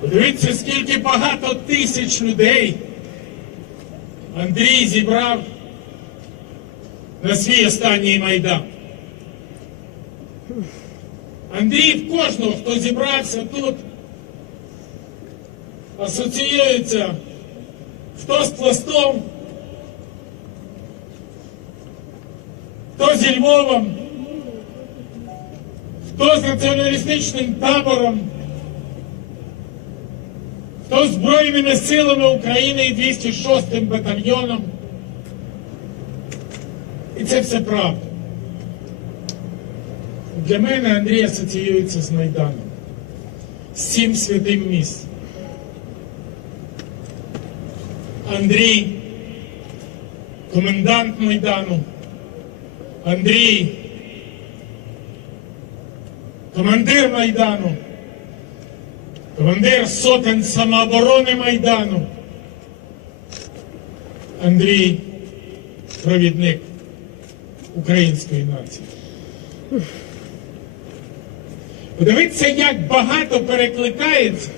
Подивіться, скільки багато тисяч людей Андрій зібрав на свій останній майдан. Андрій в кожного, хто зібрався тут, асоціюється хто з пластом, хто зі Львовом, хто з націоналістичним табором то Збройними силами України і 206 м батальйоном. І це все правда. Для мене Андрій асоціюється з Майданом, з цим святим місцем. Андрій, комендант Майдану, Андрій, командир Майдану командир сотен самооборони Майдану Андрій провідник української нації. Подивіться, як багато перекликається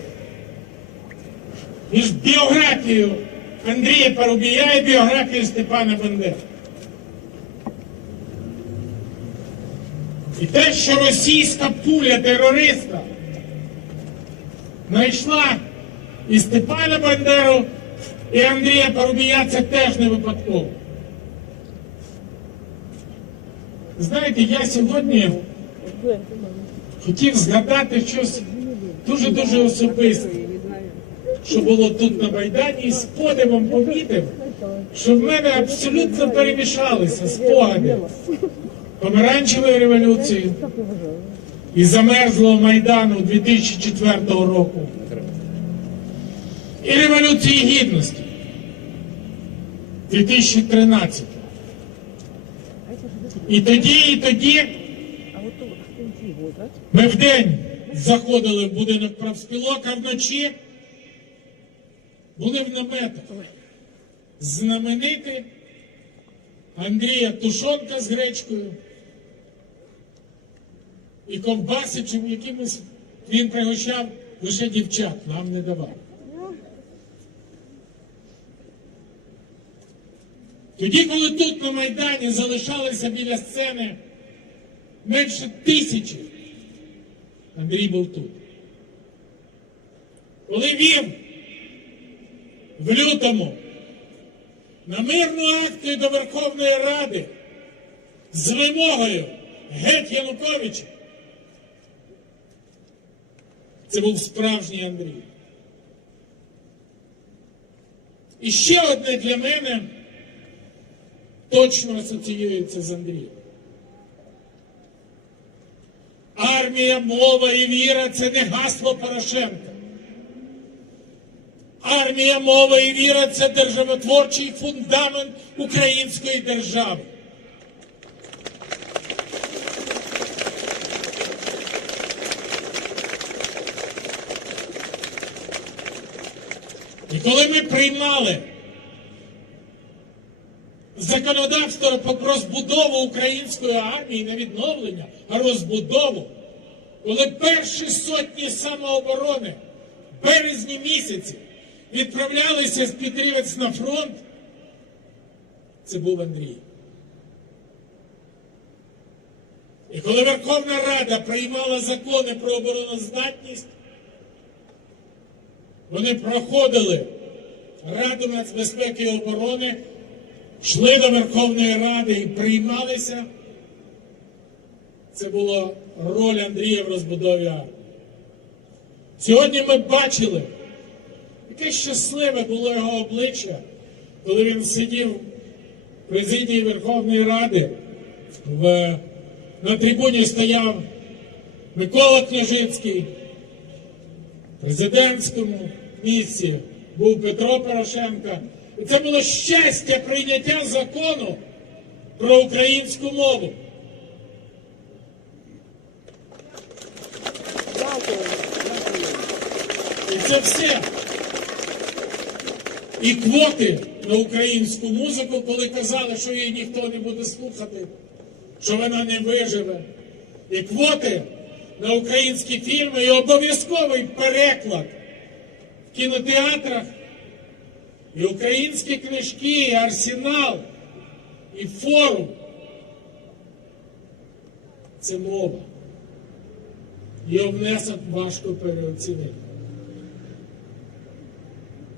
між біографією Андрія Парубія і біографією Степана Бандера. І те, що російська пуля терориста знайшла і Степана Бандеру, і Андрія Парубія, це теж не випадково. Знаєте, я сьогодні хотів згадати щось дуже-дуже особисте, що було тут на Майдані, і з подивом помітив, що в мене абсолютно перемішалися спогади помаранчевої революції і замерзлого Майдану 2004 року, і Революції Гідності 2013. І тоді, і тоді ми вдень заходили в будинок правспілок, а вночі були в наметах. знаменити Андрія Тушонка з гречкою і ковбаси, чим якимось він пригощав лише дівчат, нам не давав. Тоді, коли тут на Майдані залишалися біля сцени менше тисячі, Андрій був тут. Коли він в лютому на мирну акцію до Верховної Ради з вимогою геть Януковича це був справжній Андрій. І ще одне для мене точно асоціюється з Андрієм. Армія, мова і віра це не гасло Порошенка. Армія, мова і віра це державотворчий фундамент української держави. коли ми приймали законодавство про розбудову української армії на відновлення, а розбудову, коли перші сотні самооборони в березні місяці відправлялися з підрівець на фронт, це був Андрій. І коли Верховна Рада приймала закони про обороноздатність, вони проходили Раду нацбезпеки і оборони, йшли до Верховної Ради і приймалися. Це була роль Андрія в розбудові армії. Сьогодні ми бачили, яке щасливе було його обличчя, коли він сидів в президії Верховної Ради, в, на трибуні стояв Микола Княжицький, президентському місці був Петро Порошенко. І це було щастя прийняття закону про українську мову. І це все. І квоти на українську музику, коли казали, що її ніхто не буде слухати, що вона не виживе. І квоти на українські фільми, і обов'язковий переклад в кінотеатрах і українські книжки, і арсенал, і форум. Це мова. Його внесок важко переоцінити.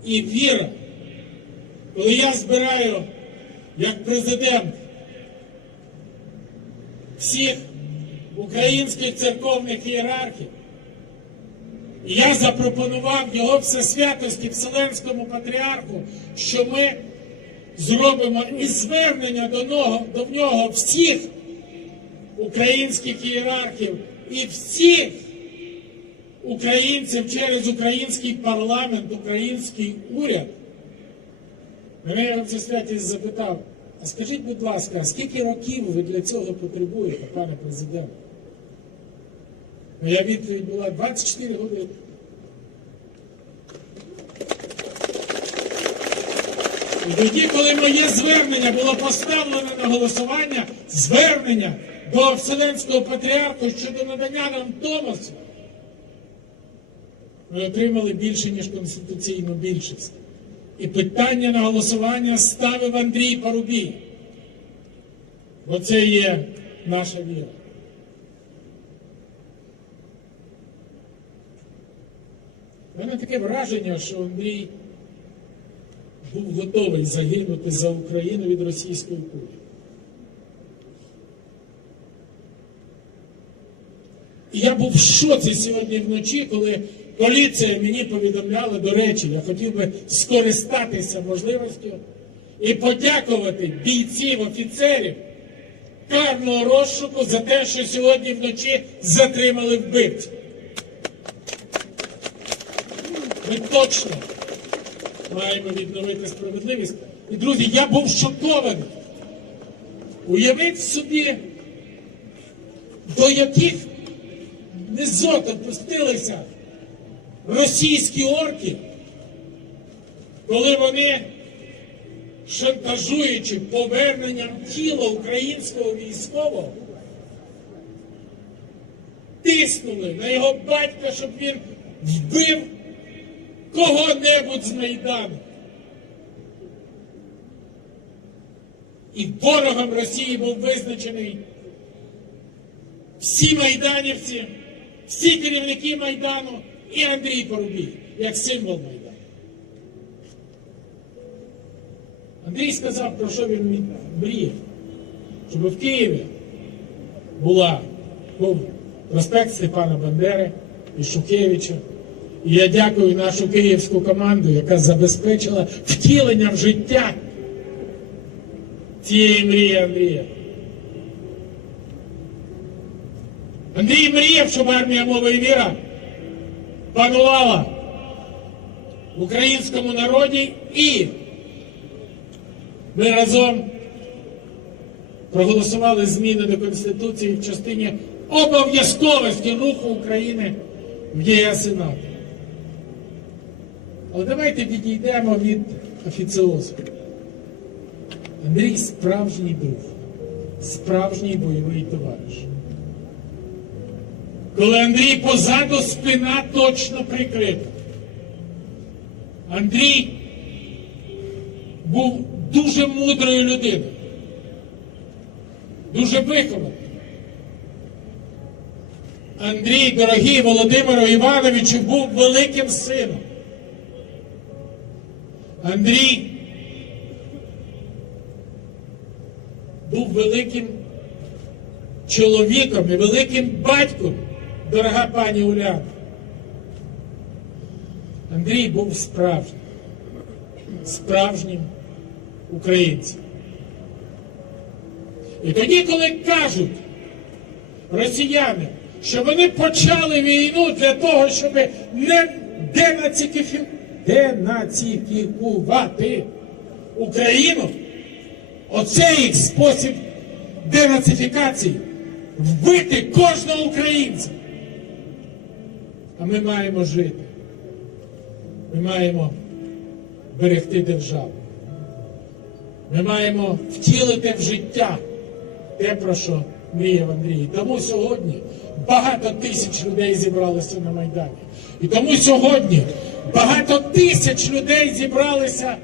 І віра, коли я збираю як президент всіх українських церковних ієрархів, я запропонував його всесвятості Вселенському патріарху, що ми зробимо і звернення до нього, до нього всіх українських ієрархів і всіх українців через український парламент, український уряд. Мене його всесвятість запитав, а скажіть, будь ласка, а скільки років ви для цього потребуєте, пане президенте? Моя ну, відповідь була 24 години. І тоді, коли моє звернення було поставлене на голосування, звернення до Вселенського патріарху щодо надання нам Томасу, ми отримали більше, ніж конституційну більшість. І питання на голосування ставив Андрій Парубій. Бо це є наша віра. мене таке враження, що Андрій був готовий загинути за Україну від російської кулі. І я був в шоці сьогодні вночі, коли поліція мені повідомляла, до речі, я хотів би скористатися можливістю і подякувати бійців, офіцерів карного розшуку за те, що сьогодні вночі затримали вбивців. Ми точно маємо відновити справедливість. І, друзі, я був шокований. Уявіть собі, до яких низот опустилися російські орки, коли вони, шантажуючи поверненням тіла українського військового, тиснули на його батька, щоб він вбив кого-небудь з Майдану. І ворогом Росії був визначений всі майданівці, всі керівники Майдану і Андрій Порубій як символ Майдану. Андрій сказав, про що він мріяв, щоб в Києві була був проспект Степана Бандери і Шукевича. І я дякую нашу київську команду, яка забезпечила втілення в життя цієї мрії Андрія. Андрій мріяв, щоб армія мови і віра панувала в українському народі і ми разом проголосували зміни до Конституції в частині обов'язковості руху України в ЄС і НАТО. Але ну, давайте відійдемо від офіціозу. Андрій справжній друг, справжній бойовий товариш. Коли Андрій позаду спина точно прикрита. Андрій був дуже мудрою людиною, дуже вихованою. Андрій, дорогий Володимиру Івановичу, був великим сином. Андрій був великим чоловіком і великим батьком, дорога пані Уляна. Андрій був справжнім, справжнім українцем. І тоді, коли кажуть росіяни, що вони почали війну для того, щоб не денацікифікувати, денацифікувати Україну. Оце їх спосіб денацифікації вбити кожного українця. А ми маємо жити. Ми маємо берегти державу. Ми маємо втілити в життя те, про що мріяв Андрій. Тому сьогодні багато тисяч людей зібралося на Майдані. І тому сьогодні Багато тисяч людей зібралися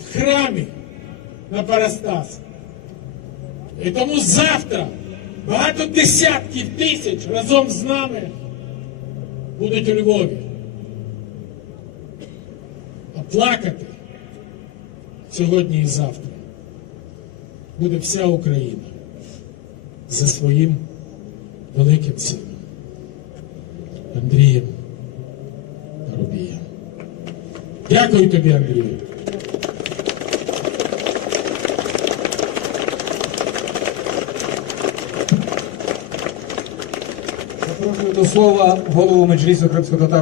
в храмі на Парастас. І тому завтра багато десятків тисяч разом з нами будуть у Львові. А плакати сьогодні і завтра буде вся Україна за своїм великим сином Андрієм. Дякую тобі, Андрій. Запрошую до слова голову меджлісу кримсько